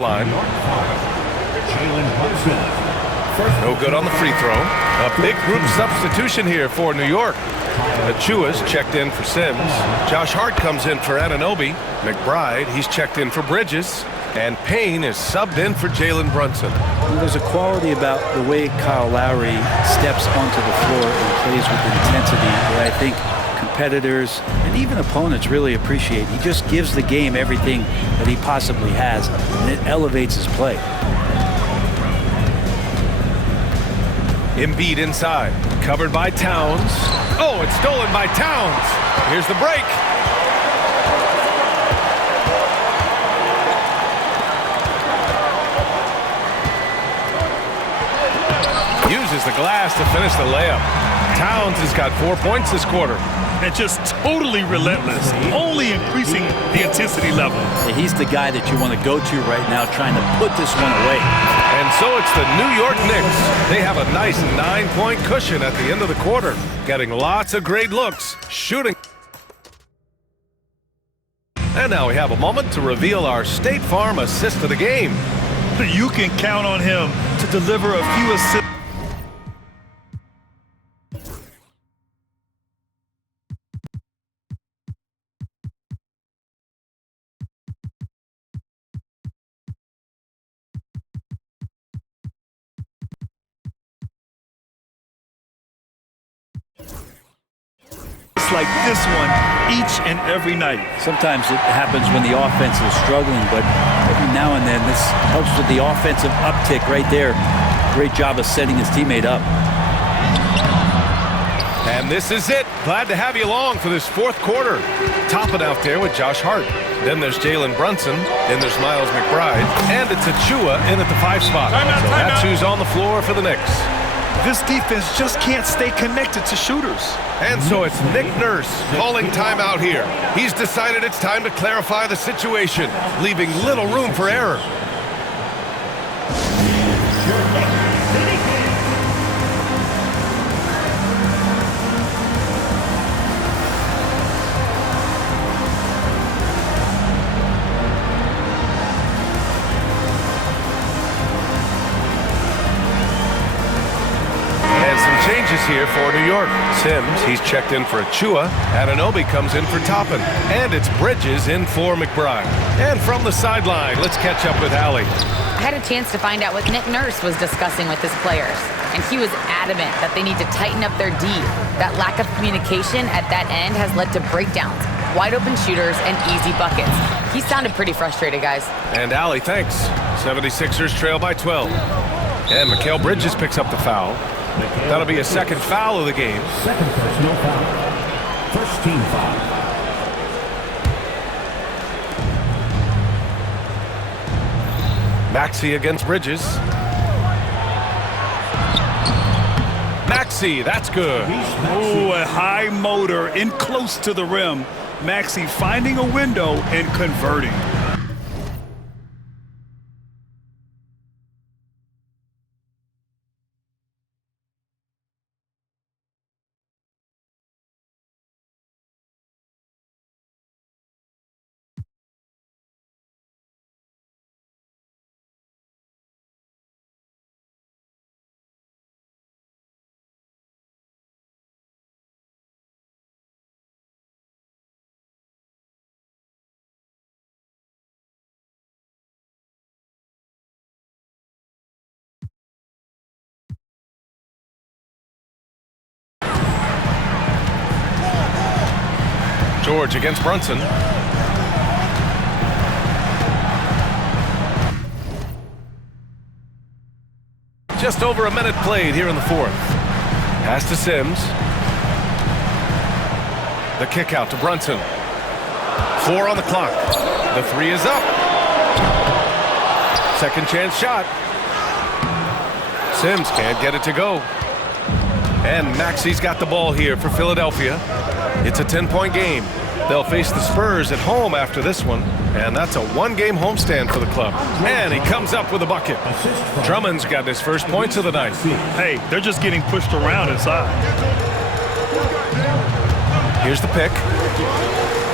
line. No good on the free throw. A big group substitution here for New York. Achua's checked in for Sims. Josh Hart comes in for Anunoby. McBride, he's checked in for Bridges. And Payne is subbed in for Jalen Brunson. There's a quality about the way Kyle Lowry steps onto the floor and plays with intensity that I think competitors and even opponents really appreciate. He just gives the game everything that he possibly has, and it elevates his play. Embiid inside, covered by Towns. Oh, it's stolen by Towns. Here's the break. Uses the glass to finish the layup. Towns has got 4 points this quarter. And just totally relentless, only increasing the intensity level. Yeah, he's the guy that you want to go to right now, trying to put this one away. And so it's the New York Knicks. They have a nice 9-point cushion at the end of the quarter, getting lots of great looks, shooting. And now we have a moment to reveal our State Farm assist of the game. You can count on him to deliver a few assists. Like this one each and every night. Sometimes it happens when the offense is struggling, but every now and then this helps with the offensive uptick right there. Great job of setting his teammate up. And this is it. Glad to have you along for this fourth quarter. Topping out there with Josh Hart. Then there's Jalen Brunson. Then there's Miles McBride. And it's Achua in at the 5 spot. So that's who's on the floor for the Knicks. This defense just can't stay connected to shooters. And so it's Nick Nurse calling timeout here. He's decided it's time to clarify the situation, leaving little room for error. Changes here for New York. Sims, he's checked in for Achua. Anunoby comes in for Toppin. And it's Bridges in for McBride. And from the sideline, let's catch up with Allie. I had a chance to find out what Nick Nurse was discussing with his players. And he was adamant that they need to tighten up their D. That lack of communication at that end has led to breakdowns, wide open shooters, and easy buckets. He sounded pretty frustrated, guys. And Allie, thanks. 76ers trail by 12. And Mikal Bridges picks up the foul. That'll be a second foul of the game. Second personal foul. First team foul. Maxey against Bridges. Maxey, that's good. Oh, a high motor in close to the rim. Maxey finding a window and converting. George against Brunson. Just over a minute played here in the fourth. Pass to Sims. The kick out to Brunson. 4 on the clock. The 3 is up. Second chance shot. Sims can't get it to go. And Maxey's got the ball here for Philadelphia. It's a 10-point game. They'll face the Spurs at home after this one, and that's a 1-game homestand for the club. And he comes up with a bucket. Drummond's got his first points of the night. Hey, they're just getting pushed around inside. Here's the pick.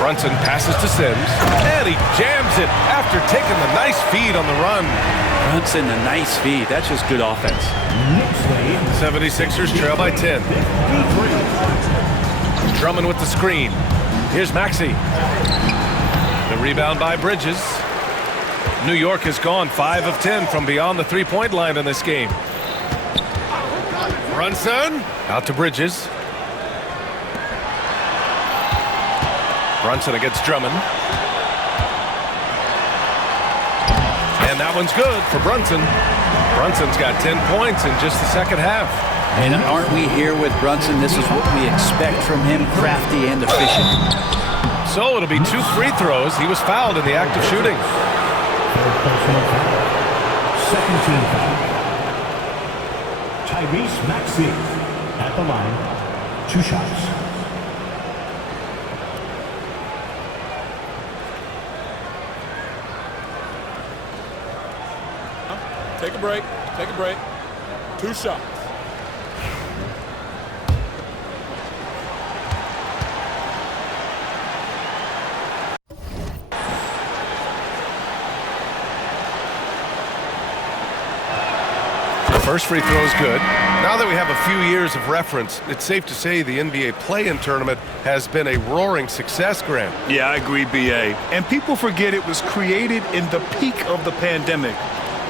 Brunson passes to Sims, and he jams it after after taking the nice feed on the run. Brunson, a nice feed. That's just good offense. 76ers trail by 10. Drummond with the screen. Here's Maxey. The rebound by Bridges. New York has gone 5 of 10 from beyond the three-point line in this game. Brunson out to Bridges. Brunson against Drummond. And that one's good for Brunson. Brunson's got 10 points in just the second half. And aren't we here with Brunson? This is what we expect from him, crafty and efficient. So it'll be 2 free throws. He was fouled in the act of shooting. Personal foul. Second team foul. Tyrese Maxey at the line. 2 shots. Take a break. Take a break. 2 shots. The first free throw is good. Now that we have a few years of reference, it's safe to say the NBA play-in tournament has been a roaring success, Grant. Yeah, I agree, BA. And people forget it was created in the peak of the pandemic.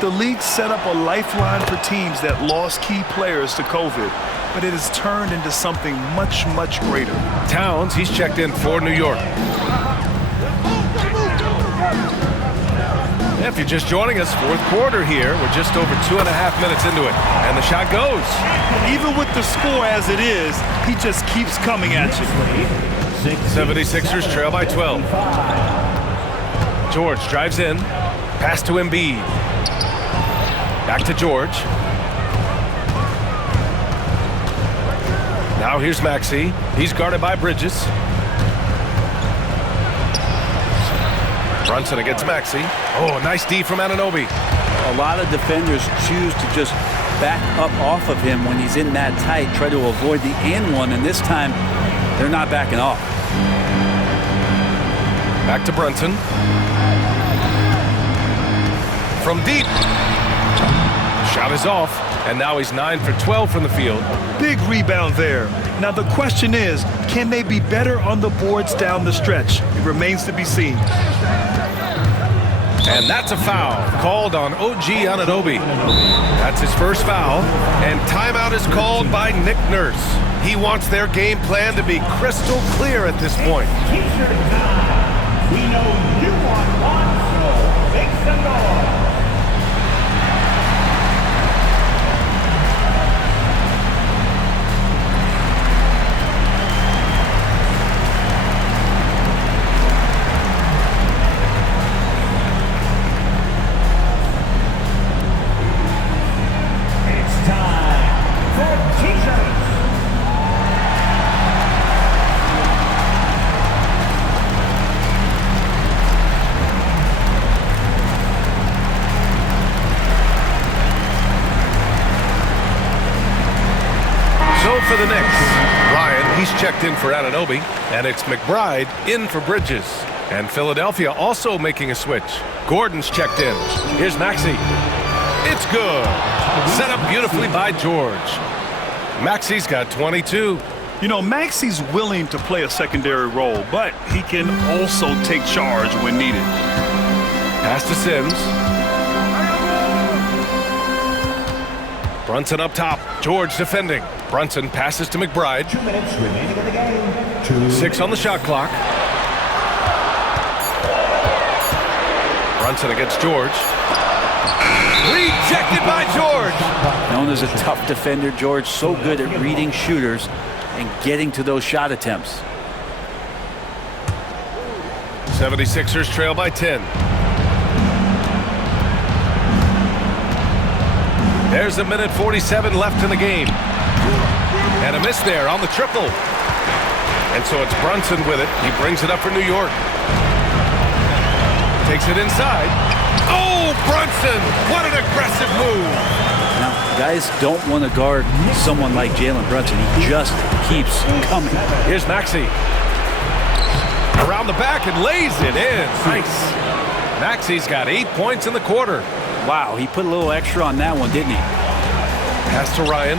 The league set up a lifeline for teams that lost key players to COVID, but it has turned into something much, much greater. Towns, he's checked in for New York. If you're just joining us, fourth quarter here. We're just over 2.5 minutes into it, and the shot goes. Even with the score as it is, he just keeps coming at you. 76ers trail by 12. George drives in. Pass to Embiid. Back to George. Now here's Maxey. He's guarded by Bridges. Brunson against Maxey. Oh, a nice D from Anunoby. A lot of defenders choose to just back up off of him when he's in that tight, try to avoid the and one, and this time they're not backing off. Back to Brunson. From deep. Shot is off, and now he's 9 for 12 from the field. Big rebound there. Now the question is, can they be better on the boards down the stretch? It remains to be seen. And that's a foul called on OG Anunoby. That's his first foul, and timeout is called by Nick Nurse. He wants their game plan to be crystal clear at this point. T-shirt time. We know you want one, so make some noise. For the Knicks, Ryan, he's checked in for Anunoby, and it's McBride in for Bridges. And Philadelphia also making a switch. Gordon's checked in. Here's Maxey. It's good. Set up beautifully by George. Maxey's got 22. You know, Maxey's willing to play a secondary role, but he can also take charge when needed. Pass to Sims. Brunson up top. George defending. Brunson passes to McBride. 2 minutes remaining in the game. 6 on the shot clock. Brunson against George. Rejected by George. Known as a tough defender, George so good at reading shooters and getting to those shot attempts. 76ers trail by 10. There's 1:47 left in the game. And a miss there on the triple. And so it's Brunson with it. He brings it up for New York. Takes it inside. Oh, Brunson! What an aggressive move! Now, guys don't want to guard someone like Jalen Brunson. He just keeps coming. Here's Maxey. Around the back and lays it in. Nice. Maxey's got 8 points in the quarter. Wow, he put a little extra on that one, didn't he? Pass to Ryan.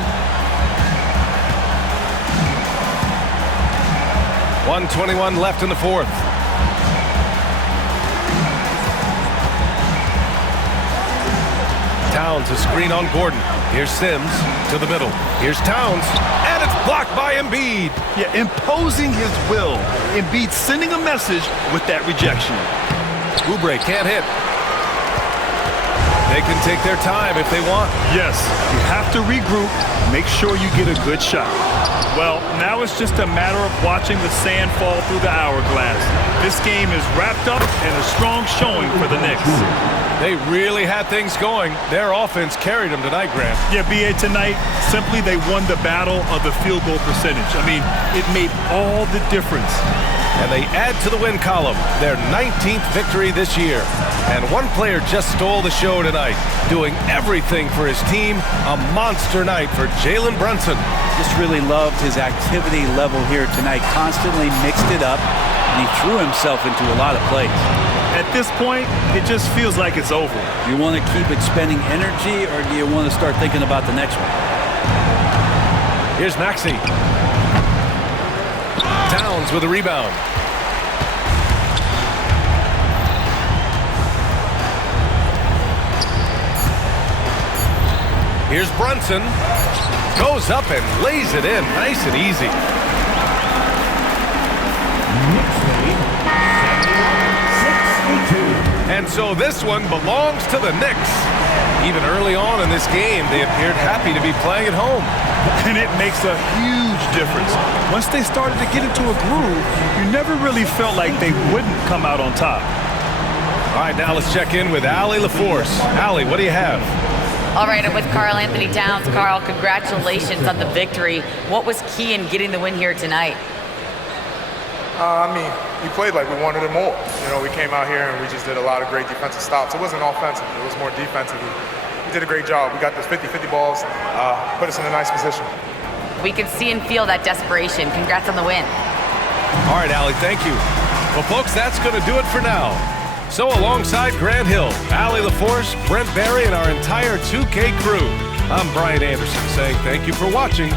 1:21 left in the fourth. Towns a screen on Gordon. Here's Sims to the middle. Here's Towns, and it's blocked by Embiid. Yeah, imposing his will. Embiid sending a message with that rejection. Oubre can't hit. They can take their time if they want. Yes, you have to regroup, make sure you get a good shot. Well, now it's just a matter of watching the sand fall through the hourglass. This game is wrapped up and a strong showing for the Knicks. They really had things going. Their offense carried them tonight, Grant. Yeah, B.A., tonight, simply they won the battle of the field goal percentage. I mean, it made all the difference. And they add to the win column, their 19th victory this year. And one player just stole the show tonight, doing everything for his team. A monster night for Jalen Brunson. Just really loved his activity level here tonight. Constantly mixed it up, and he threw himself into a lot of plays. At this point, it just feels like it's over. Do you want to keep expending energy, or do you want to start thinking about the next one? Here's Maxey. Towns with a rebound. Here's Brunson. Goes up and lays it in. Nice and easy. And so this one belongs to the Knicks. Even early on in this game, they appeared happy to be playing at home. And it makes a huge difference. Once they started to get into a groove, you never really felt like they wouldn't come out on top. All right, now let's check in with Allie LaForce. Allie, what do you have? All right, I'm with Karl Anthony Towns. Karl, congratulations on the victory. What was key in getting the win here tonight? I mean, we played like we wanted it more. You know, we came out here and we just did a lot of great defensive stops. It wasn't offensive. It was more defensive. We did a great job. We got those 50-50 balls, put us in a nice position. We can see and feel that desperation. Congrats on the win. All right, Allie, thank you. Well, folks, that's going to do it for now. So alongside Grant Hill, Allie LaForce, Brent Barry, and our entire 2K crew, I'm Brian Anderson saying thank you for watching.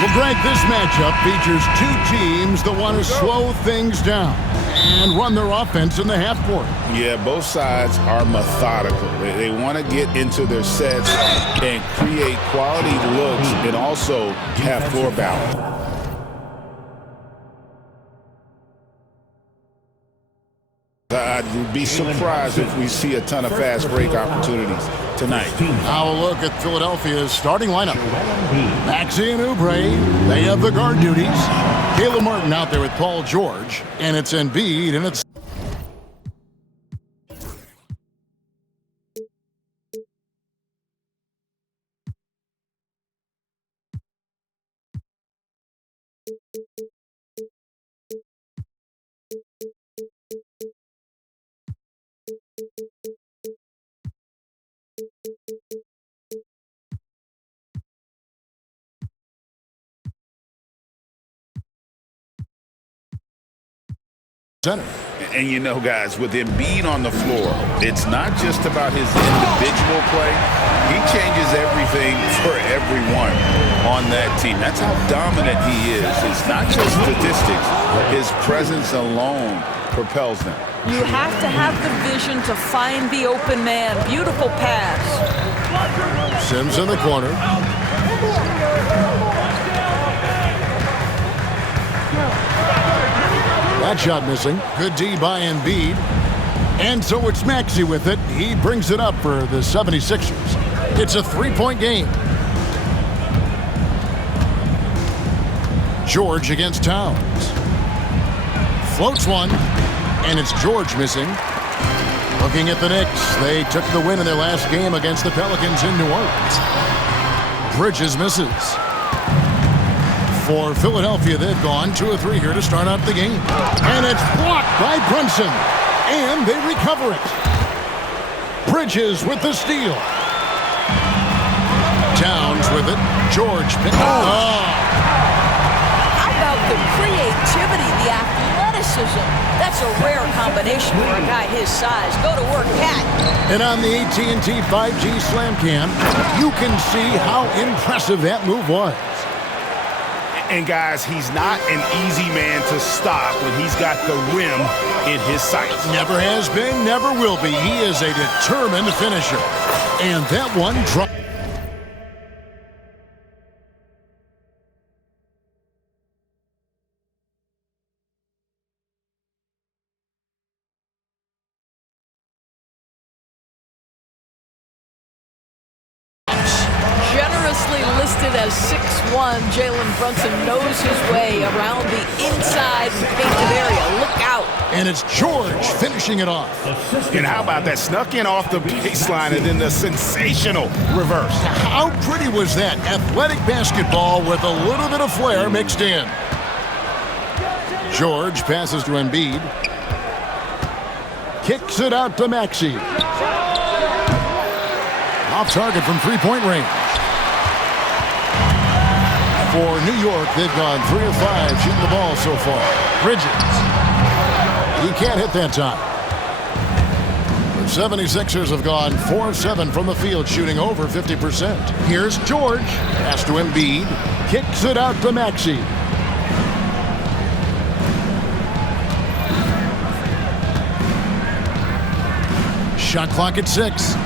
Well, Greg, this matchup features two teams that want to slow things down and run their offense in the half court. Yeah, both sides are methodical. They want to get into their sets and create quality looks and also have floor balance. I'd be surprised if we see a ton of fast break opportunities tonight. Now a look at Philadelphia's starting lineup. Maxey and Oubre, they have the guard duties. Caleb Martin out there with Paul George, and it's Embiid, and it's center. And you know, guys, with Embiid on the floor, it's not just about his individual play. He changes everything for everyone on that team. That's how dominant he is. It's not just statistics. His presence alone propels them. You have to have the vision to find the open man. Beautiful pass. Sims in the corner. That shot missing. Good D by Embiid. And so it's Maxey with it. He brings it up for the 76ers. It's a three-point game. George against Towns. Floats one. And it's George missing. Looking at the Knicks, they took the win in their last game against the Pelicans in New Orleans. Bridges misses. For Philadelphia, they've gone 2 of 3 here to start out the game. And it's blocked by Brunson. And they recover it. Bridges with the steal. Towns with it. George picked it up. Oh. How about the creativity, the athleticism? That's a rare combination for a guy his size. Go to work, Cat. And on the AT&T 5G Slam Cam, you can see how impressive that move was. And guys, he's not an easy man to stop when he's got the rim in his sights. Never has been, never will be. He is a determined finisher. And that one dropped. Generously listed as 6'1", Jalen Brunson knows his way around the inside and painted area. Look out. And it's George finishing it off. And how about that? Snuck in off the baseline and then the sensational reverse. How pretty was that? Athletic basketball with a little bit of flair mixed in. George passes to Embiid. Kicks it out to Maxey. Off target from three-point range. For New York, they've gone 3 of 5 shooting the ball so far. Bridges. He can't hit that time. The 76ers have gone 4 of 7 from the field, shooting over 50%. Here's George. Pass to Embiid. Kicks it out to Maxey. Shot clock at 6.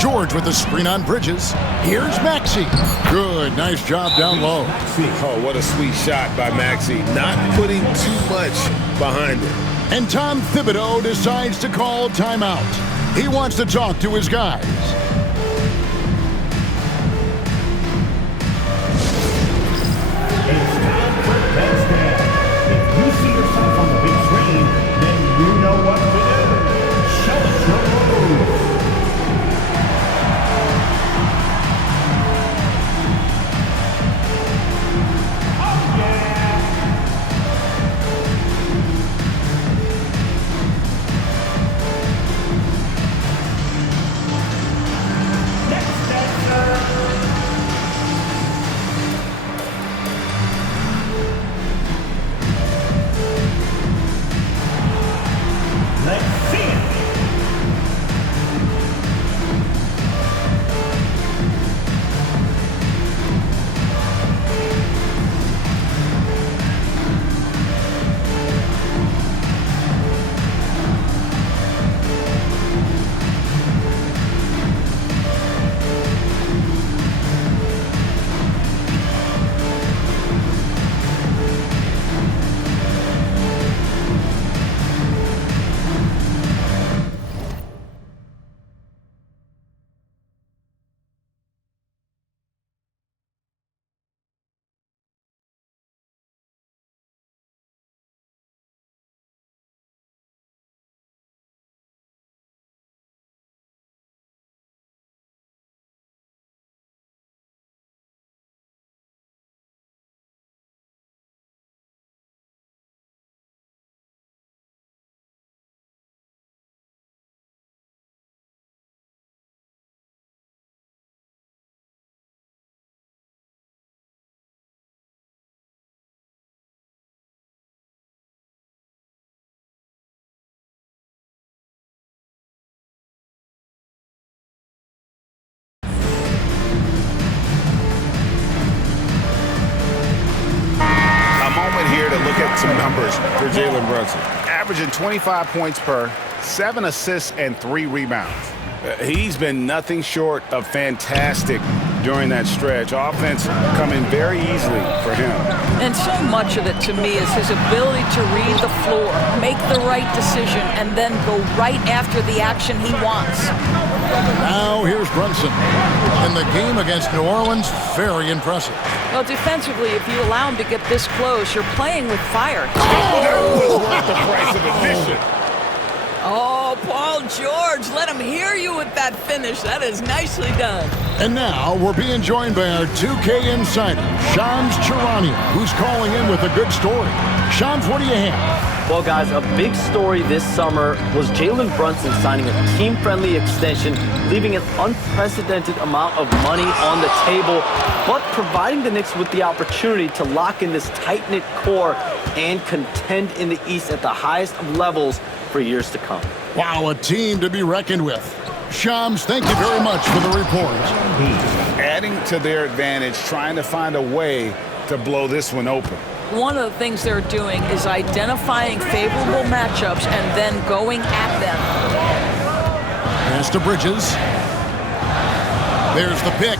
George with the screen on Bridges. Here's Maxey. Good, nice job down low. Oh, what a sweet shot by Maxey. Not putting too much behind it. And Tom Thibodeau decides to call timeout. He wants to talk to his guys. It's time for Ben's Dad. If you see yourself on the big screen, then you know what to do. Show us your move. starters for Jalen Brunson, averaging 25 points per, 7 assists, and 3 rebounds. He's been nothing short of fantastic during that stretch. Offense coming very easily for him. And so much of it, to me, is his ability to read the floor, make the right decision, and then go right after the action he wants. Now here's Brunson. In the game against New Orleans, very impressive. Well, defensively, if you allow him to get this close, you're playing with fire. That was worth the price of admission. Oh, Paul George, let him hear you with that finish. That is nicely done. And now we're being joined by our 2K insider, Shams Charania, who's calling in with a good story. Shams, what do you have? Well, guys, a big story this summer was Jalen Brunson signing a team-friendly extension, leaving an unprecedented amount of money on the table, but providing the Knicks with the opportunity to lock in this tight-knit core and contend in the East at the highest of levels for years to come. Wow, a team to be reckoned with. Shams, thank you very much for the report. Adding to their advantage, trying to find a way to blow this one open. One of the things they're doing is identifying favorable matchups and then going at them. Pass to Bridges. There's the pick.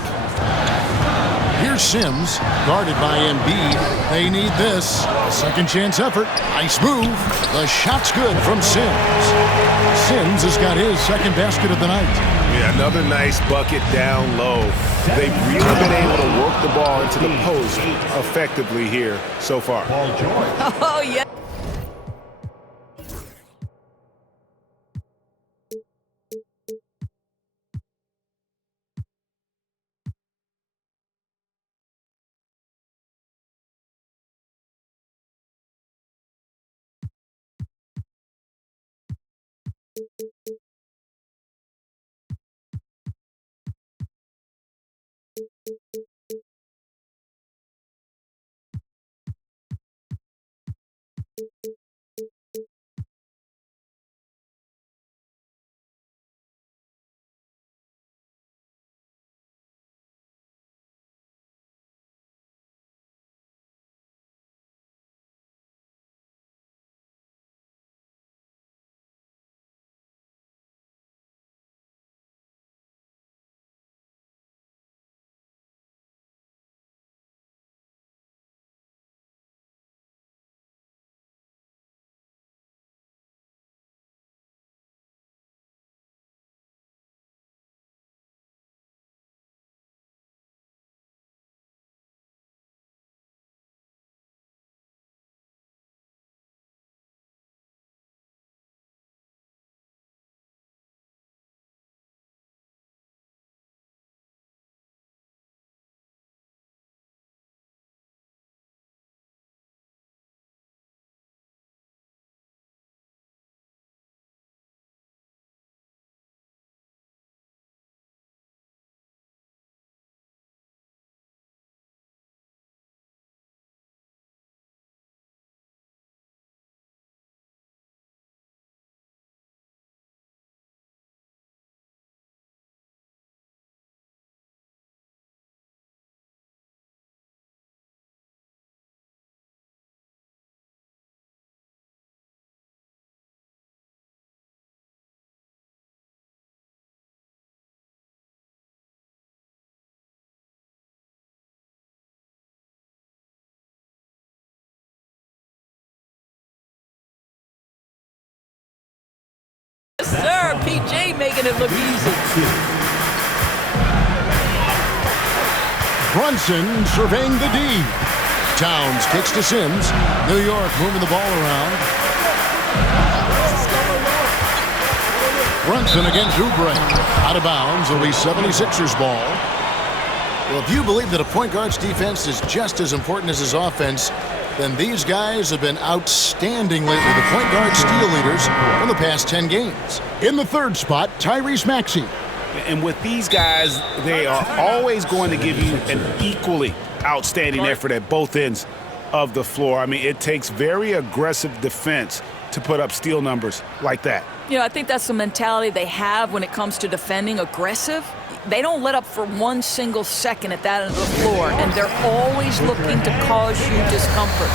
Here's Sims, guarded by Embiid. They need this. Second chance effort. Nice move. The shot's good from Sims. Sims has got his second basket of the night. Yeah, another nice bucket down low. They've really been able to work the ball into the post effectively here so far. Oh, yeah. Sir, PJ making it look easy. Brunson surveying the D. Towns kicks to Sims. New York moving the ball around. Brunson against Oubre. Out of bounds, it'll be 76ers ball. Well, if you believe that a point guard's defense is just as important as his offense, then these guys have been outstanding lately. The point guard steal leaders in the past 10 games. In the third spot, Tyrese Maxey. And with these guys, they are always going to give you an equally outstanding effort at both ends of the floor. I mean, it takes very aggressive defense to put up steal numbers like that. You know, I think that's the mentality they have when it comes to defending, aggressive. They don't let up for one single second at that end of the floor, and they're always looking to cause you discomfort.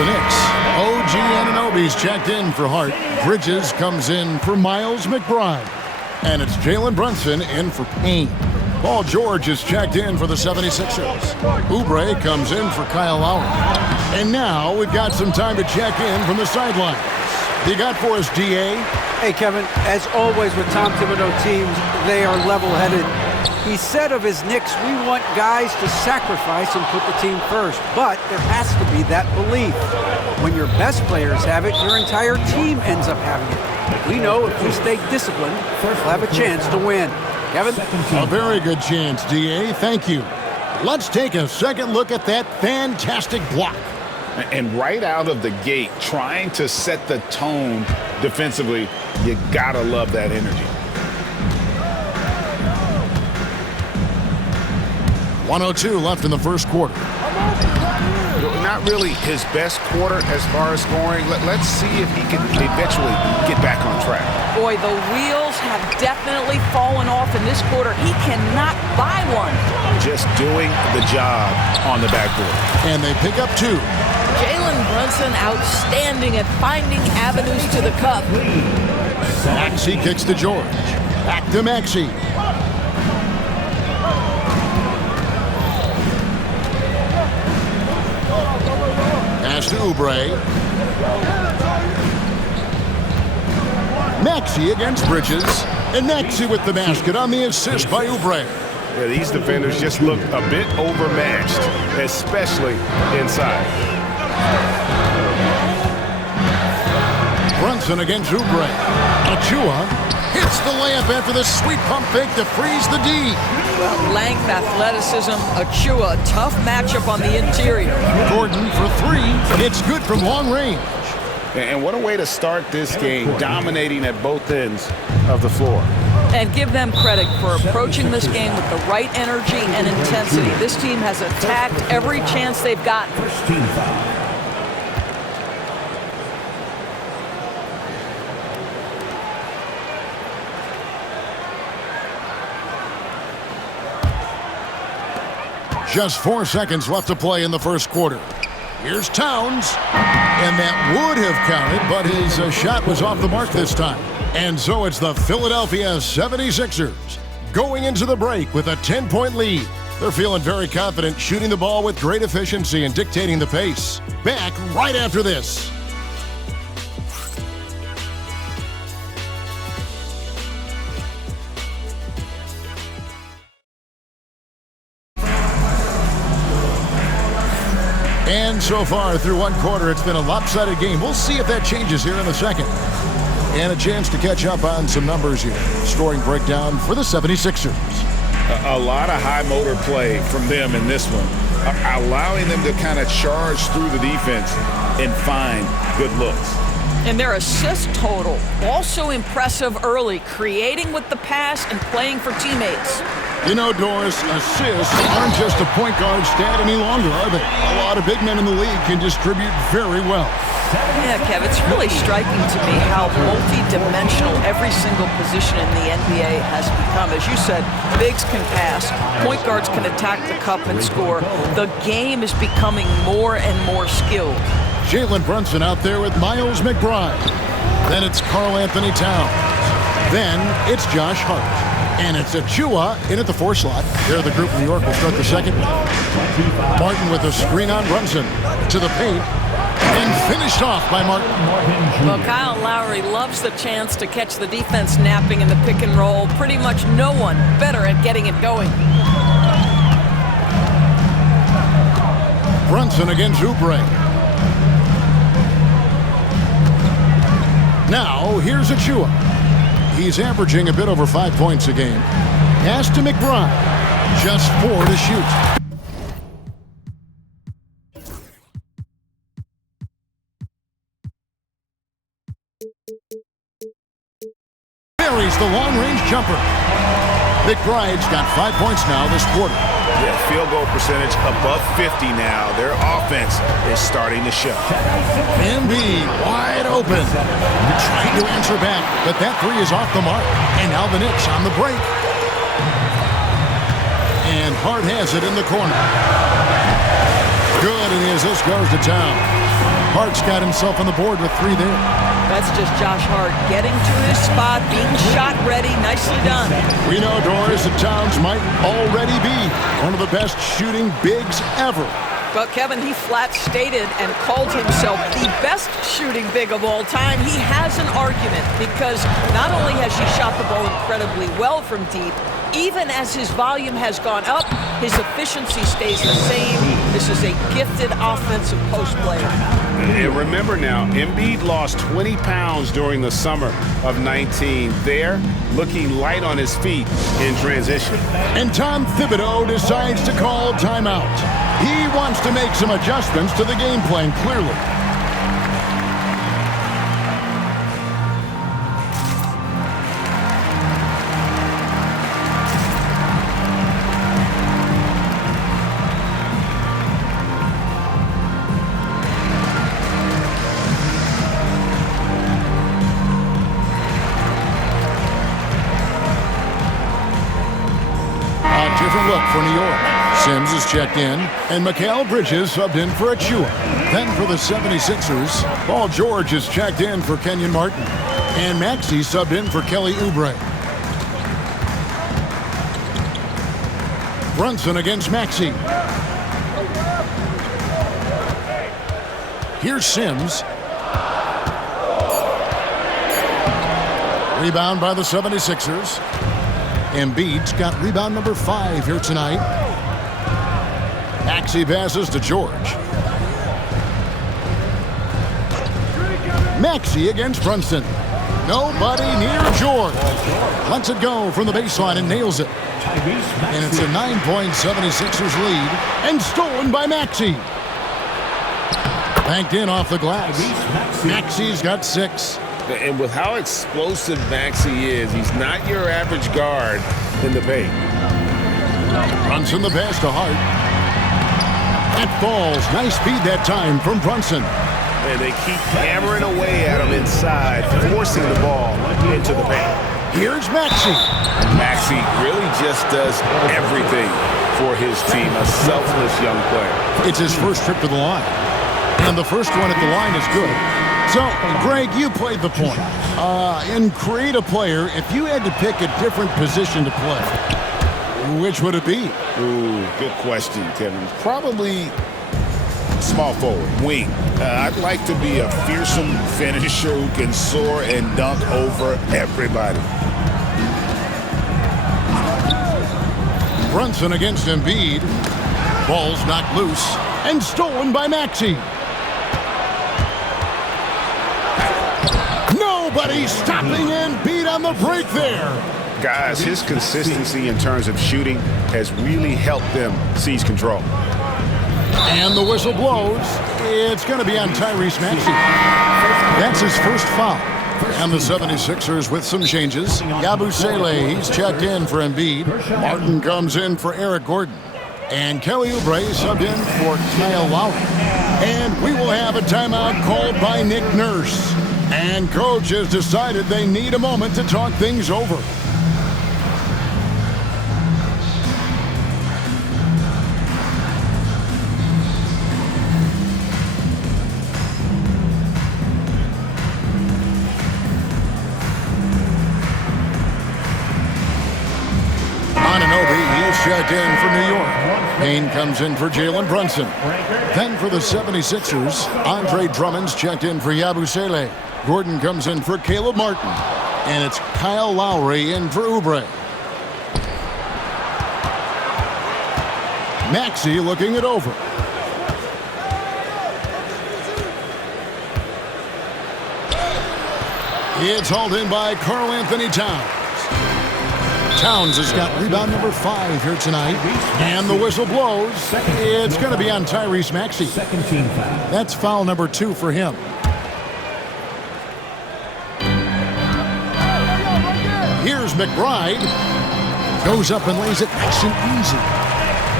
the Knicks, OG Anunoby's checked in for Hart. Bridges comes in for Miles McBride. And it's Jalen Brunson in for Payne. Paul George is checked in for the 76ers. Oubre comes in for Kyle Lowry. And now we've got some time to check in from the sidelines. You got for us, DA? Hey, Kevin, as always with Tom Thibodeau teams, they are level-headed. He said of his Knicks, we want guys to sacrifice and put the team first. But there has to be that belief. When your best players have it, your entire team ends up having it. We know if we stay disciplined, we'll have a chance to win. Kevin? A very good chance, DA. Thank you. Let's take a second look at that fantastic block. And right out of the gate, trying to set the tone defensively, you gotta love that energy. 1:02 left in the first quarter. Not really his best quarter as far as scoring. Let's see if he can eventually get back on track. Boy, the wheels have definitely fallen off in this quarter. He cannot buy one. Just doing the job on the backboard. And they pick up 2. Jalen Brunson outstanding at finding avenues to the cup. Maxey kicks to George. Back to Maxey. Pass to Oubre. Maxey against Bridges. And Maxey with the basket on the assist by Oubre. Yeah, these defenders just look a bit overmatched, especially inside. Brunson against Oubre. Achua hits the layup after the sweet pump fake to freeze the D. Length, athleticism, Achua, tough matchup on the interior. Gordon for 3. It's good from long range. And what a way to start this game, dominating at both ends of the floor. And give them credit for approaching this game with the right energy and intensity. This team has attacked every chance they've gotten. First team foul. Just 4 seconds left to play in the first quarter. Here's Towns. And that would have counted, but his shot was off the mark this time. And so it's the Philadelphia 76ers going into the break with a 10-point lead. They're feeling very confident, shooting the ball with great efficiency and dictating the pace. Back right after this. And so far through one quarter, it's been a lopsided game. We'll see if that changes here in the second. And a chance to catch up on some numbers here. Scoring breakdown for the 76ers. A lot of high motor play from them in this one, allowing them to kind of charge through the defense and find good looks. And their assist total, also impressive early, creating with the pass and playing for teammates. You know, Doris, assists aren't just a point guard stat any longer, are they? A lot of big men in the league can distribute very well. Yeah, Kev, it's really striking to me how multi-dimensional every single position in the NBA has become. As you said, bigs can pass, point guards can attack the cup and score. The game is becoming more and more skilled. Jalen Brunson out there with Miles McBride. Then it's Karl Anthony Towns. Then it's Josh Hart. And it's Achua in at the 4 slot. There the group in New York will start the second. Martin with a screen on Brunson to the paint. And finished off by Martin. Well, Kyle Lowry loves the chance to catch the defense napping in the pick and roll. Pretty much no one better at getting it going. Brunson against Oubre. Now, here's Achua. He's averaging a bit over 5 points a game. Pass to McBride. Just 4 to shoot. Buries the long-range jumper. McBride's got 5 points now this quarter. Yeah, field goal percentage above 50 now. Their offense is starting to show. Embiid wide open. Trying to answer back, but that 3 is off the mark. And now the Knicks on the break. And Hart has it in the corner. Good, and the assist goes to Towns. Hart's got himself on the board with 3 there. That's just Josh Hart getting to his spot, being shot ready. Nicely done. We know, Doris, that Towns might already be one of the best shooting bigs ever. But Kevin, he flat stated and called himself the best shooting big of all time. He has an argument because not only has he shot the ball incredibly well from deep, even as his volume has gone up, his efficiency stays the same. This is a gifted offensive post player. And remember now, Embiid lost 20 pounds during the summer of 19. There, looking light on his feet in transition. And Tom Thibodeau decides to call timeout. He wants to make some adjustments to the game plan, clearly. Look for New York. Sims is checked in, and Mikal Bridges subbed in for Achua. Then for the 76ers, Paul George is checked in for Kenyon Martin, and Maxey subbed in for Kelly Oubre. Brunson against Maxey. Here's Sims. Rebound by the 76ers. Embiid's got rebound number 5 here tonight. Maxey passes to George. Maxey against Brunson. Nobody near George. Lets it go from the baseline and nails it. And it's a 9-point 76ers lead and stolen by Maxey. Banked in off the glass. Maxey's got 6. And with how explosive Maxey is, he's not your average guard in the paint. Brunson the pass to Hart. That falls. Nice feed that time from Brunson. And they keep hammering away at him inside, forcing the ball into the paint. Here's Maxey. Maxey really just does everything for his team. A selfless young player. It's his first trip to the line. And the first one at the line is good. So, Greg, you played the point. In create a player, if you had to pick a different position to play, which would it be? Ooh, good question, Kevin. Probably small forward, wing. I'd like to be a fearsome finisher who can soar and dunk over everybody. Brunson against Embiid. Ball's knocked loose and stolen by Maxey. Nobody stopping Embiid on the break there. Guys, his consistency in terms of shooting has really helped them seize control. And the whistle blows. It's going to be on Tyrese Maxey. That's his first foul. And the 76ers with some changes. Yabusele, he's checked in for Embiid. Martin comes in for Eric Gordon. And Kelly Oubre subbed in for Kyle Lowry. And we will have a timeout called by Nick Nurse. And coach has decided they need a moment to talk things over. Checked in for New York. Payne comes in for Jalen Brunson. Then for the 76ers, Andre Drummond's checked in for Yabusele. Gordon comes in for Caleb Martin. And it's Kyle Lowry in for Oubre. Maxey looking it over. It's hauled in by Karl Anthony Towns. Towns has got rebound number 5 here tonight. And the whistle blows. It's going to be on Tyrese Maxey. That's foul number 2 for him. Here's McBride. Goes up and lays it nice and easy.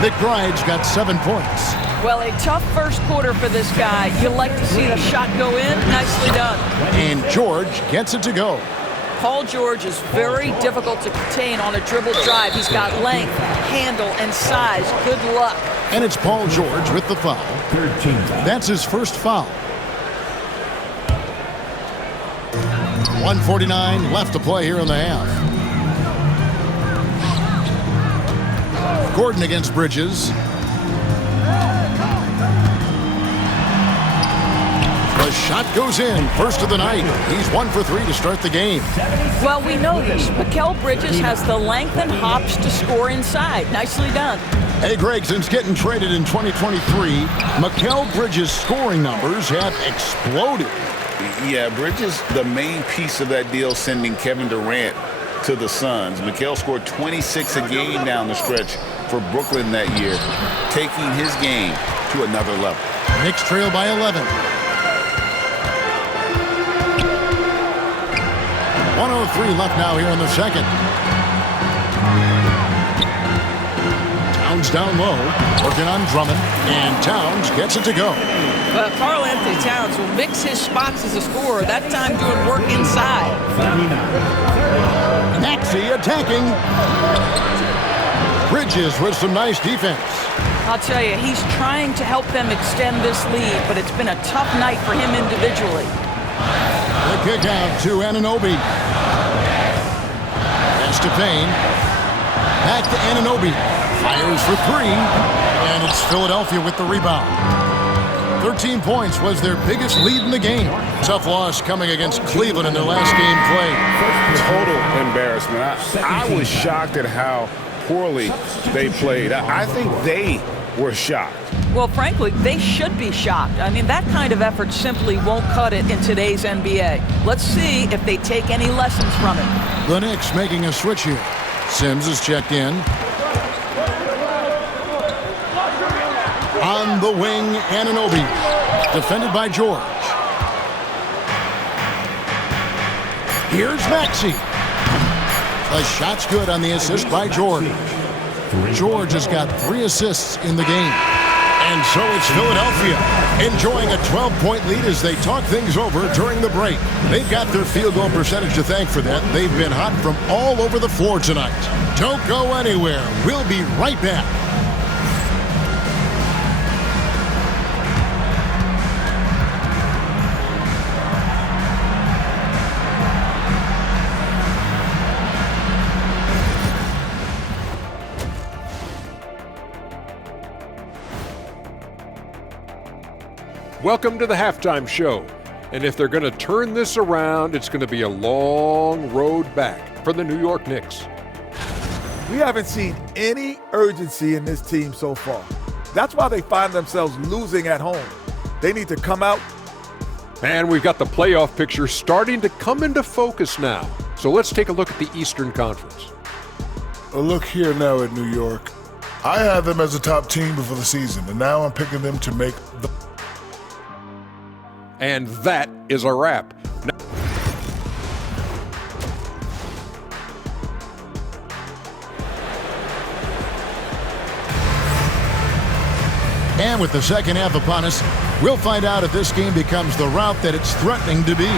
McBride's got 7 points. Well, a tough first quarter for this guy. You like to see the shot go in. Nicely done. And George gets it to go. Paul George is very difficult to contain on a dribble drive. He's got length, handle, and size. Good luck. And it's Paul George with the foul. That's his first foul. 1:49 left to play here in the half. Gordon against Bridges. The shot goes in. First of the night. He's 1 for 3 to start the game. Well, we know this. Mikal Bridges has the length and hops to score inside. Nicely done. Hey, Greg, since getting traded in 2023, Mikal Bridges' scoring numbers have exploded. Yeah, Bridges, the main piece of that deal, sending Kevin Durant to the Suns. Mikal scored 26 a game down the stretch for Brooklyn that year, taking his game to another level. Knicks trail by 11. 1:03 left now here in the second. Towns down low, working on Drummond, and Towns gets it to go. Karl Anthony Towns will mix his spots as a scorer, that time doing work inside. Maxey attacking. Bridges with some nice defense. I'll tell you, he's trying to help them extend this lead, but it's been a tough night for him individually. The kick out to Anunoby. Pass to Payne. Back to Anunoby. Fires for 3, and it's Philadelphia with the rebound. 13 points was their biggest lead in the game. Tough loss coming against Cleveland in their last game play. Total embarrassment. I was shocked at how poorly they played. I think they were shocked. Well, frankly, they should be shocked. I mean, that kind of effort simply won't cut it in today's NBA. Let's see if they take any lessons from it. The Knicks making a switch here. Sims is checked in. On the wing, Anunoby. Defended by George. Here's Maxey. The shot's good on the assist by George. George has got 3 assists in the game. And so it's Philadelphia enjoying a 12-point lead as they talk things over during the break. They've got their field goal percentage to thank for that. They've been hot from all over the floor tonight. Don't go anywhere. We'll be right back. Welcome to the halftime show. And if they're going to turn this around, it's going to be a long road back for the New York Knicks. We haven't seen any urgency in this team so far. That's why they find themselves losing at home. They need to come out. And we've got the playoff picture starting to come into focus now. So let's take a look at the Eastern Conference. A look here now at New York. I had them as a top team before the season, and now I'm picking them to make the... And that is a wrap. And with the second half upon us, we'll find out if this game becomes the route that it's threatening to be.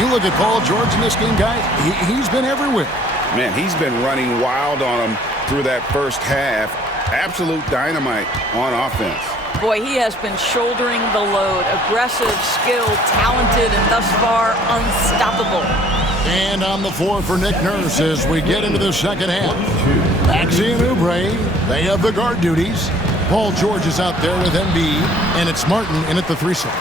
You look at Paul George in this game, guys, he's been everywhere. Man, he's been running wild on them through that first half. Absolute dynamite on offense. Boy, he has been shouldering the load. Aggressive, skilled, talented, and thus far unstoppable. And on the floor for Nick Nurse as we get into the second half. Maxey and Oubre, they have the guard duties. Paul George is out there with Embiid, and it's Martin in at the 3-slot.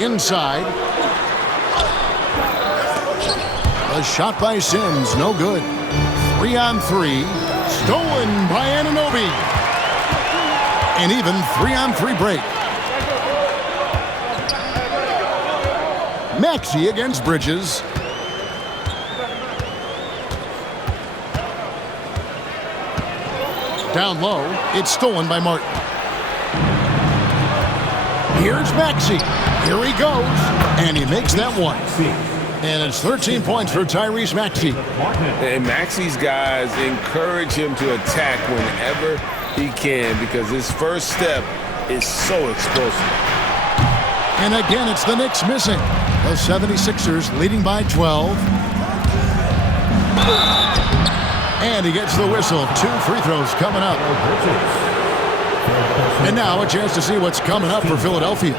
Inside. A shot by Sims, no good. 3-on-3. Stolen by Anunoby. An even 3-on-3 break. Maxey against Bridges. Down low, it's stolen by Martin. Here's Maxey. Here he goes, and he makes that one. And it's 13 points for Tyrese Maxey. And Maxey's guys encourage him to attack whenever he can because his first step is so explosive. And again, it's the Knicks missing. The 76ers leading by 12. And he gets the whistle. 2 free throws coming up. And now a chance to see what's coming up for Philadelphia.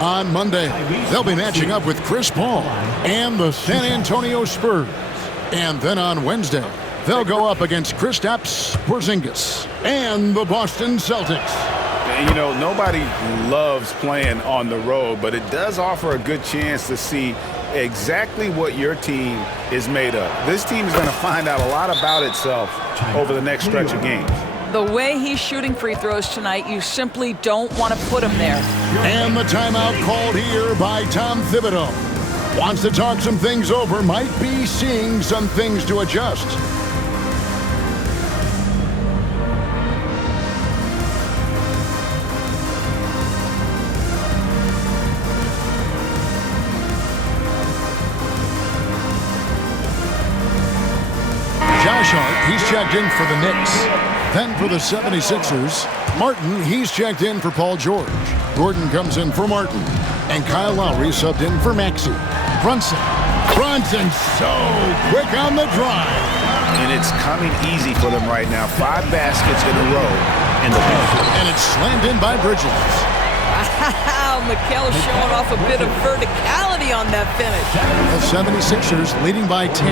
On Monday, they'll be matching up with Chris Paul and the San Antonio Spurs. And then on Wednesday, they'll go up against Kristaps Porzingis and the Boston Celtics. And, you know, nobody loves playing on the road, but it does offer a good chance to see exactly what your team is made of. This team is going to find out a lot about itself over the next stretch of games. The way he's shooting free throws tonight, you simply don't want to put him there. And the timeout called here by Tom Thibodeau. Wants to talk some things over, might be seeing some things to adjust. Josh Hart, he's checked in for the Knicks. Then for the 76ers, Martin, he's checked in for Paul George. Gordon comes in for Martin. And Kyle Lowry subbed in for Maxey. Brunson so quick on the drive. And it's coming easy for them right now. 5 baskets in a row in the paint. And it's slammed in by Bridges. Wow, Mikel's showing off a bit of verticality on that finish. The 76ers leading by 10.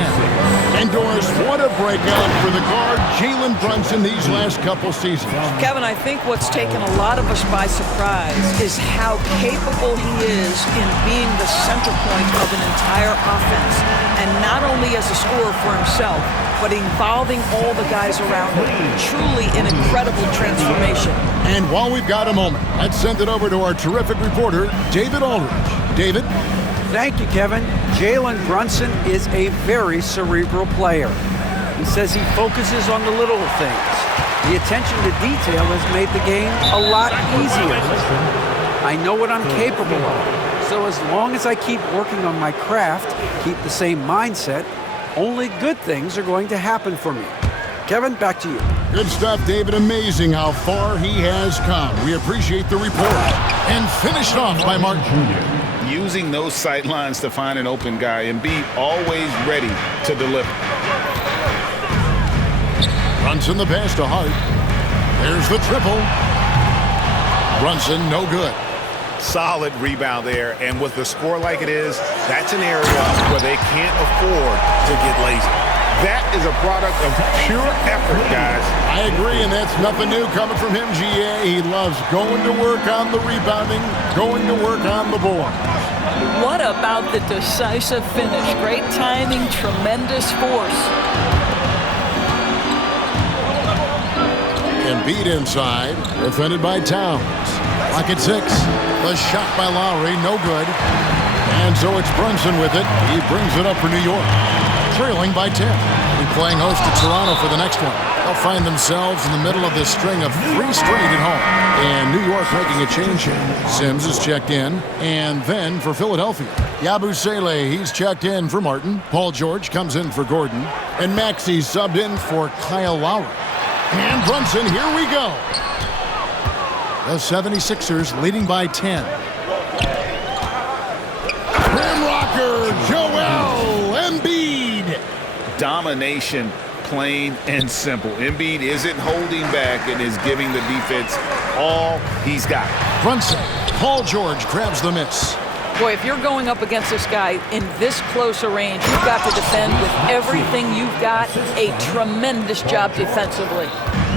And Doris, what a breakout for the guard Jalen Brunson these last couple seasons. Kevin, I think what's taken a lot of us by surprise is how capable he is in being the center point of an entire offense. And not only as a scorer for himself, but involving all the guys around him. Truly an incredible transformation. And while we've got a moment, let's send it over to our terrific reporter, David Aldridge. David? Thank you, Kevin. Jalen Brunson is a very cerebral player. He says he focuses on the little things. The attention to detail has made the game a lot easier. I know what I'm capable of. So as long as I keep working on my craft, keep the same mindset, only good things are going to happen for me. Kevin, back to you. Good stuff, David. Amazing how far he has come. We appreciate the report. And finished off by Martin. Using those sight lines to find an open guy and be always ready to deliver. Brunson the pass to Hart. There's the triple. Brunson no good. Solid rebound there, and with the score like it is, that's an area where they can't afford to get lazy. That is a product of pure effort, guys. I agree, and that's nothing new coming from him, GA. He loves going to work on the rebounding, going to work on the board. What about the decisive finish? Great timing, tremendous force. Embiid inside, defended by Towns. Clock at 6. The shot by Lowry, no good. And so it's Brunson with it. He brings it up for New York. Trailing by 10. We're playing host to Toronto for the next one. They'll find themselves in the middle of this string of 3 straight at home. And New York making a change here. Sims is checked in. And then for Philadelphia, Yabusele, he's checked in for Martin. Paul George comes in for Gordon. And Maxey subbed in for Kyle Lowry. And Brunson, here we go. The 76ers leading by 10. Rim rocker, Joel Embiid. Domination, plain and simple. Embiid isn't holding back and is giving the defense all he's got. Brunson, Paul George grabs the miss. Boy, if you're going up against this guy in this close a range, you've got to defend with everything you've got. A tremendous job defensively.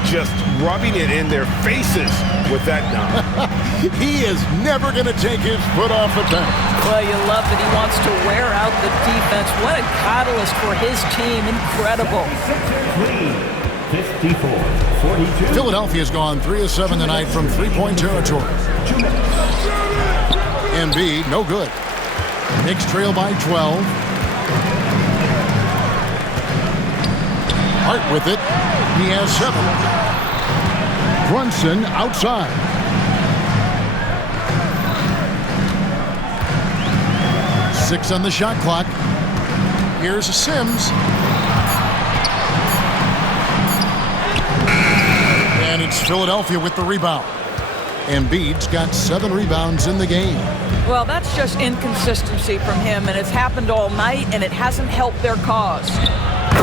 Just rubbing it in their faces with that dunk. He is never going to take his foot off the bench. Well, you love that he wants to wear out the defense. What a catalyst for his team. Incredible. 54-42. Philadelphia's gone 3 of 7 tonight from three-point territory. Embiid, no good. Knicks trail by 12. Hart with it. He has 7. Brunson outside. Six on the shot clock. Here's Sims. And it's Philadelphia with the rebound. Embiid's got 7 rebounds in the game. Well, that's just inconsistency from him, and it's happened all night, and it hasn't helped their cause.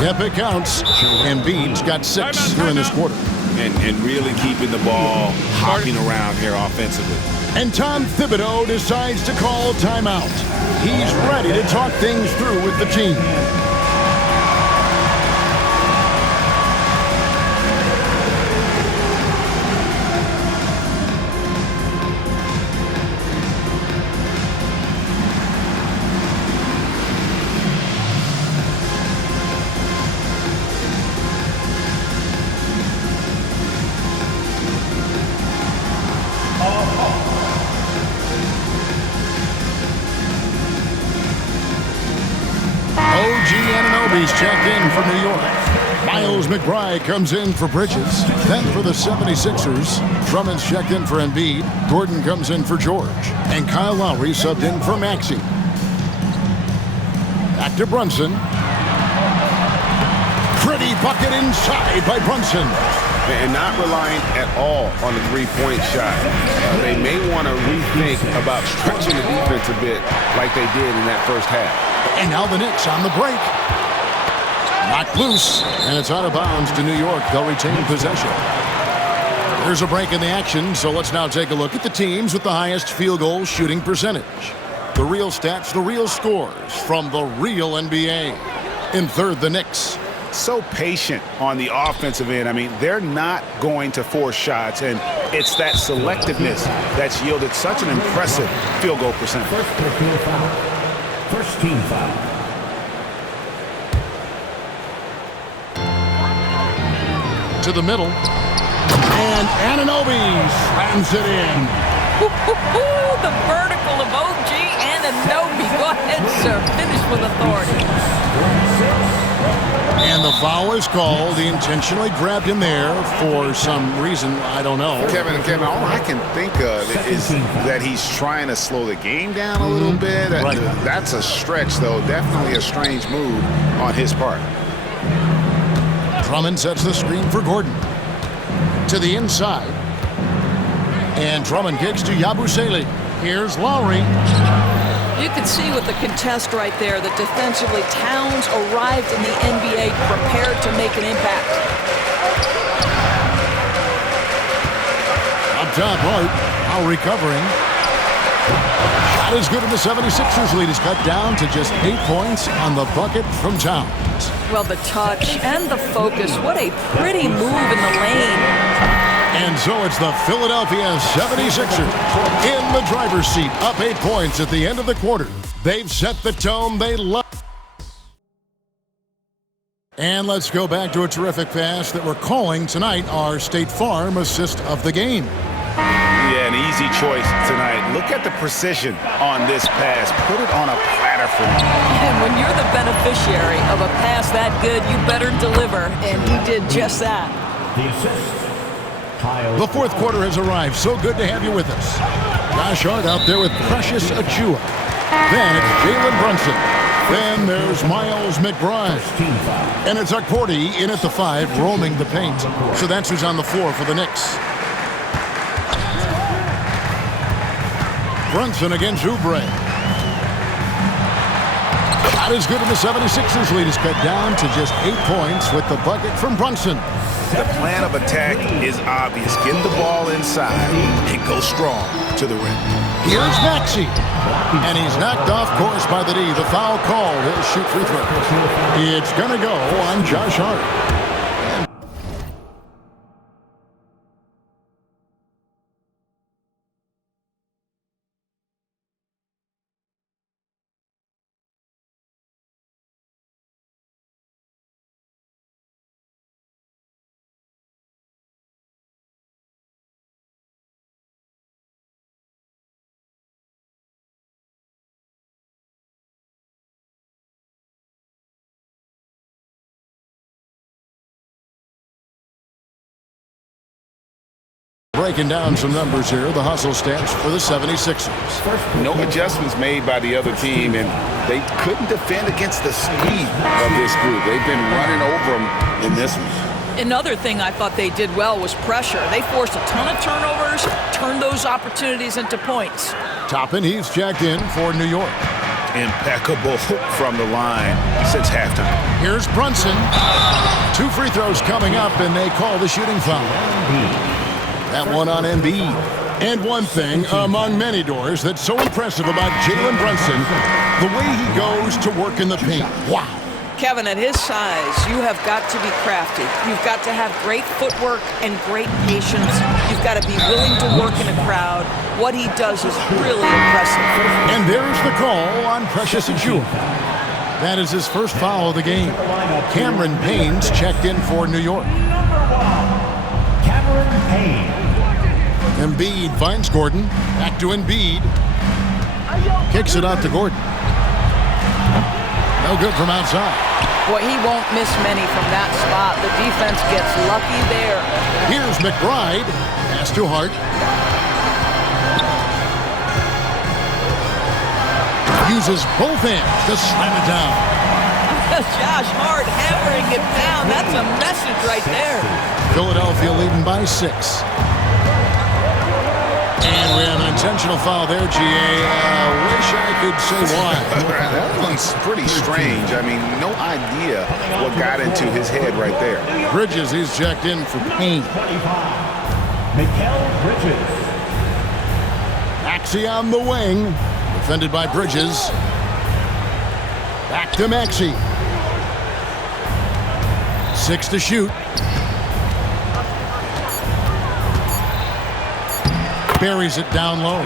Yep, it counts. Embiid's got 6 during this quarter. And really keeping the ball hopping around here offensively. And Tom Thibodeau decides to call timeout. He's ready to talk things through with the team. He's checked in for New York. Miles McBride comes in for Bridges. Then for the 76ers, Drummond's checked in for Embiid. Gordon comes in for George. And Kyle Lowry subbed in for Maxey. Back to Brunson. Pretty bucket inside by Brunson. And not relying at all on the three-point shot. They may want to rethink about stretching the defense a bit like they did in that first half. And now the Knicks on the break. Knocked loose, and it's out of bounds to New York. They'll retain possession. There's a break in the action, so let's now take a look at the teams with the highest field goal shooting percentage. The real stats, the real scores from the real NBA. In third, the Knicks. So patient on the offensive end. I mean, they're not going to force shots, and it's that selectiveness that's yielded such an impressive field goal percentage. First team foul. To the middle. And Anunoby slams it in. The vertical of OG Anunoby. Go ahead, sir. Finish with authority. And the foul is called. He intentionally grabbed him there for some reason. I don't know. Kevin, all I can think of is that he's trying to slow the game down a little bit. Right. That's a stretch, though. Definitely a strange move on his part. Drummond sets the screen for Gordon. To the inside. And Drummond kicks to Yabusele. Here's Lowry. You can see with the contest right there that defensively Towns arrived in the NBA prepared to make an impact. Up top, now recovering. Shot is good, and the 76ers lead is cut down to just 8 points on the bucket from Towns. Well, the touch and the focus. What a pretty move in the lane. And so it's the Philadelphia 76ers in the driver's seat, up 8 points at the end of the quarter. They've set the tone they love. And let's go back to a terrific pass that we're calling tonight our State Farm assist of the game. Yeah, an easy choice tonight. Look at the precision on this pass. Put it on a platter for me. And when you're the beneficiary of a pass that good, you better deliver, and he did just that. The assist. The fourth quarter has arrived. So good to have you with us. Josh Hart out there with Precious Achua. Then it's Jalen Brunson. Then there's Miles McBride. And it's Akporti in at the 5, roaming the paint. So that's who's on the floor for the Knicks. Brunson against Oubre. Shot is good, and the 76ers lead is cut down to just 8 points with the bucket from Brunson. The plan of attack is obvious. Get the ball inside and go strong to the rim. Here's Maxey. And he's knocked off course by the D. The foul called. He'll shoot free throw. It's going to go on Josh Hart. Breaking down some numbers here, the hustle stats for the 76ers. No adjustments made by the other team, and they couldn't defend against the speed of this group. They've been running over them in this one. Another thing I thought they did well was pressure. They forced a ton of turnovers, turned those opportunities into points. Toppin, he's checked in for New York. impeccable from the line since halftime. Here's Brunson. 2 free throws coming up, and they call the shooting foul. That one on Embiid. And one thing among many doors that's so impressive about Jalen Brunson, the way he goes to work in the paint. Wow. Kevin, at his size, you have got to be crafty. You've got to have great footwork and great patience. You've got to be willing to work in a crowd. What he does is really impressive. And there's the call on Precious Achiuwa. That is his first foul of the game. Cameron Payne's checked in for New York. Cameron Payne. Embiid finds Gordon. Back to Embiid. Kicks it out to Gordon. No good from outside. Boy, he won't miss many from that spot. The defense gets lucky there. Here's McBride. Pass to Hart. Uses both hands to slam it down. Josh Hart hammering it down. That's a message right there. Philadelphia leading by 6. And we have an intentional foul there, G.A. Wish I could say why. That one's pretty strange. I mean, no idea what got into his head right there. Bridges, he's checked in for Payne. 25. Mikal Bridges. Maxey on the wing. Defended by Bridges. Back to Maxey. 6 to shoot. Buries it down low.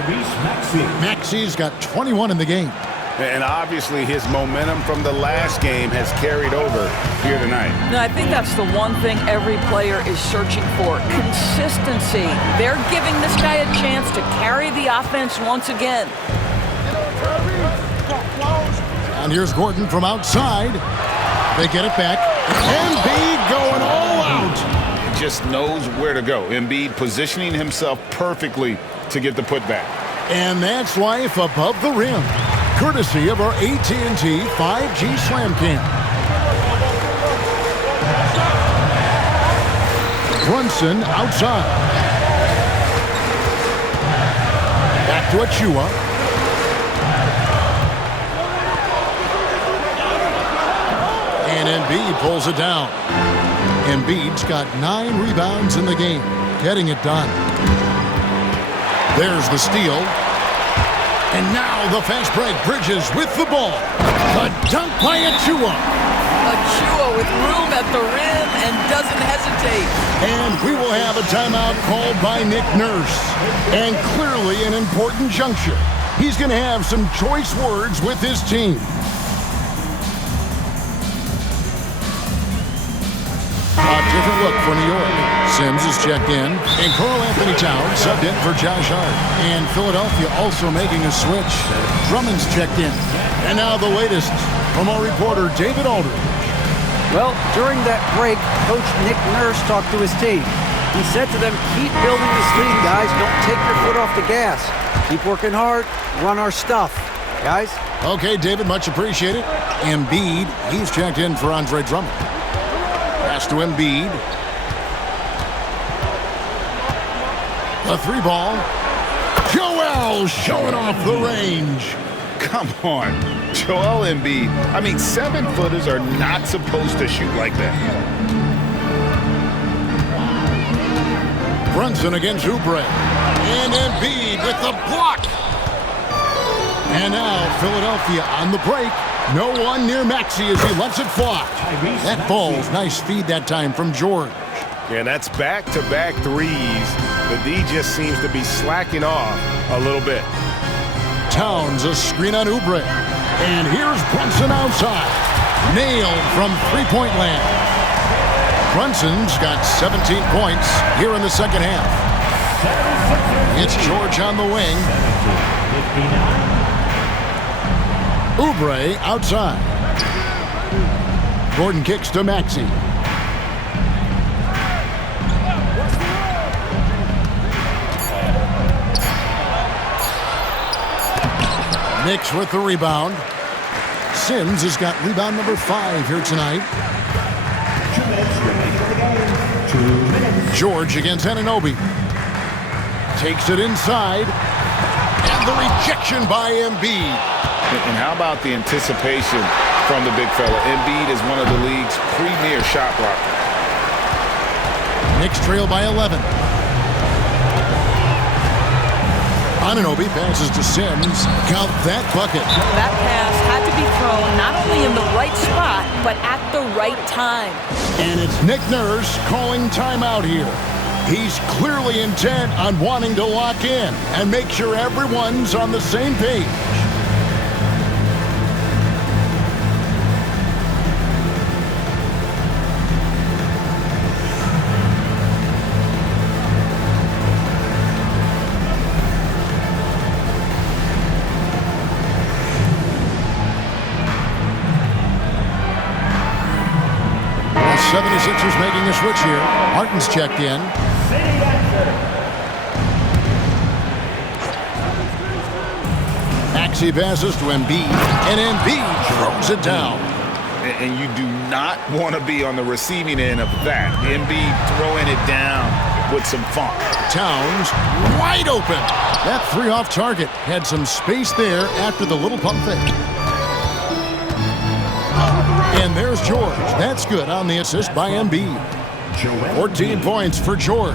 Maxey's got 21 in the game. And obviously his momentum from the last game has carried over here tonight. No, I think that's the one thing every player is searching for. Consistency. They're giving this guy a chance to carry the offense once again. And here's Gordon from outside. They get it back. Embiid going all out. Just knows where to go. Embiid positioning himself perfectly to get the putback. And that's life above the rim, courtesy of our AT&T 5G Slam Cam. Brunson outside. Back to Achiuwa. And Embiid pulls it down. Embiid's got 9 rebounds in the game, getting it done. There's the steal. And now the fast break. Bridges with the ball. The dunk by Achiuwa. Achiuwa with room at the rim and doesn't hesitate. And we will have a timeout called by Nick Nurse. And clearly an important juncture. He's going to have some choice words with his team. A different look for New York. Sims is checked in, and Karl Anthony Towns subbed in for Josh Hart. And Philadelphia also making a switch. Drummond's checked in. And now the latest from our reporter, David Aldridge. Well, during that break, Coach Nick Nurse talked to his team. He said to them, keep building this lead, guys. Don't take your foot off the gas. Keep working hard. Run our stuff, guys. Okay, David, much appreciated. Embiid, he's checked in for Andre Drummond. Pass to Embiid. The 3-ball. Joel showing off the range. Come on, Joel Embiid. I mean, 7-footers are not supposed to shoot like that. Brunson against Oubre. And Embiid with the block. And now Philadelphia on the break. No one near Maxey as he lets it fly. That ball's nice feed that time from George. And that's back-to-back threes. The D just seems to be slacking off a little bit. Towns a screen on Oubre. And here's Brunson outside. Nailed from three-point land. Brunson's got 17 points here in the second half. It's George on the wing. 59. Oubre outside. Gordon kicks to Maxey. Knicks with the rebound. Sims has got rebound number 5 here tonight. 2 minutes. George against Anunoby. Takes it inside. And the rejection by Embiid. And how about the anticipation from the big fella? Embiid is one of the league's premier shot blockers. Knicks trail by 11. Anunoby passes to Sims. Count that bucket. That pass had to be thrown not only in the right spot, but at the right time. And it's Nick Nurse calling timeout here. He's clearly intent on wanting to lock in and make sure everyone's on the same page. The 76ers making a switch here. Harden's checked in. Maxey passes to Embiid, and Embiid throws it down. And you do not want to be on the receiving end of that. Embiid throwing it down with some funk. Towns wide open. That three off target had some space there after the little pump fake. And there's George. That's good on the assist by Embiid. 14 points for George.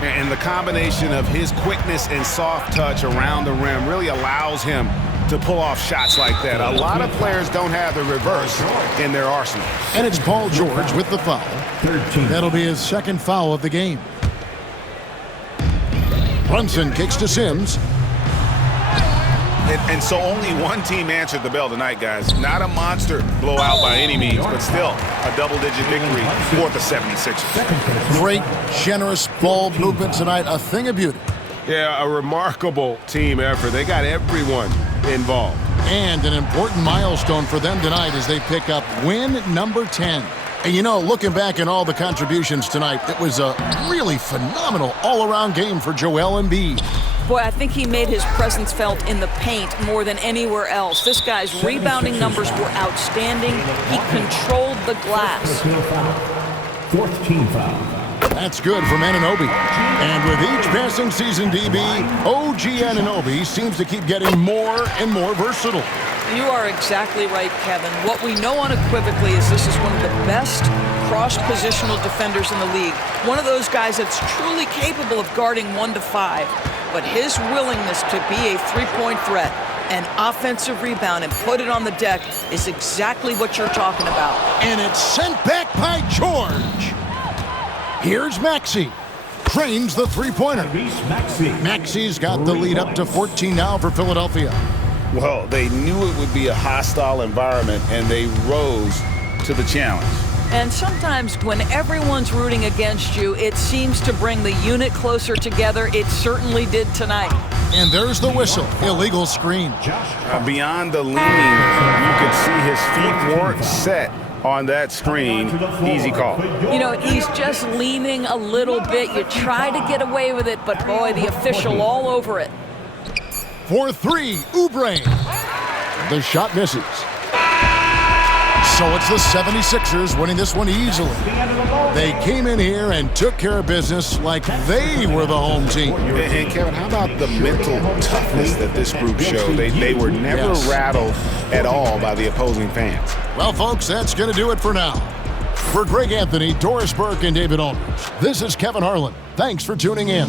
And the combination of his quickness and soft touch around the rim really allows him to pull off shots like that. A lot of players don't have the reverse in their arsenal. And it's Paul George with the foul. That'll be his second foul of the game. Brunson kicks to Sims. And so only one team answered the bell tonight, guys. Not a monster blowout by any means, but still a double-digit victory for the 76ers. Great, generous ball movement tonight. A thing of beauty. Yeah, a remarkable team effort. They got everyone involved. And an important milestone for them tonight as they pick up win number 10. And you know, looking back at all the contributions tonight, it was a really phenomenal all-around game for Joel Embiid. Boy, I think he made his presence felt in the paint more than anywhere else. This guy's rebounding numbers were outstanding. He controlled the glass. Fourth team foul. That's good from Anunoby. And with each passing season, DB, OG Anunoby seems to keep getting more and more versatile. You are exactly right, Kevin. What we know unequivocally is this is one of the best cross-positional defenders in the league. One of those guys that's truly capable of guarding 1 to 5. But his willingness to be a three-point threat, an offensive rebound, and put it on the deck is exactly what you're talking about. And it's sent back by George. Here's Maxey. Cranes the three-pointer. Maxey's got the lead up to 14 now for Philadelphia. Well, they knew it would be a hostile environment, and they rose to the challenge. And sometimes when everyone's rooting against you, it seems to bring the unit closer together. It certainly did tonight. And there's the whistle. Illegal screen. Beyond the leaning, you could see his feet weren't set on that screen. Easy call. You know, he's just leaning a little bit. You try to get away with it, but boy, the official all over it. For three, Oubre. The shot misses. So it's the 76ers winning this one easily. They came in here and took care of business like they were the home team. And Kevin, how about the mental toughness that this group showed? They were never rattled at all by the opposing fans. Well, folks, that's going to do it for now. For Greg Anthony, Doris Burke, and David Aldridge, this is Kevin Harlan. Thanks for tuning in.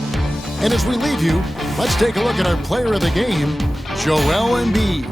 And as we leave you, let's take a look at our player of the game, Joel Embiid.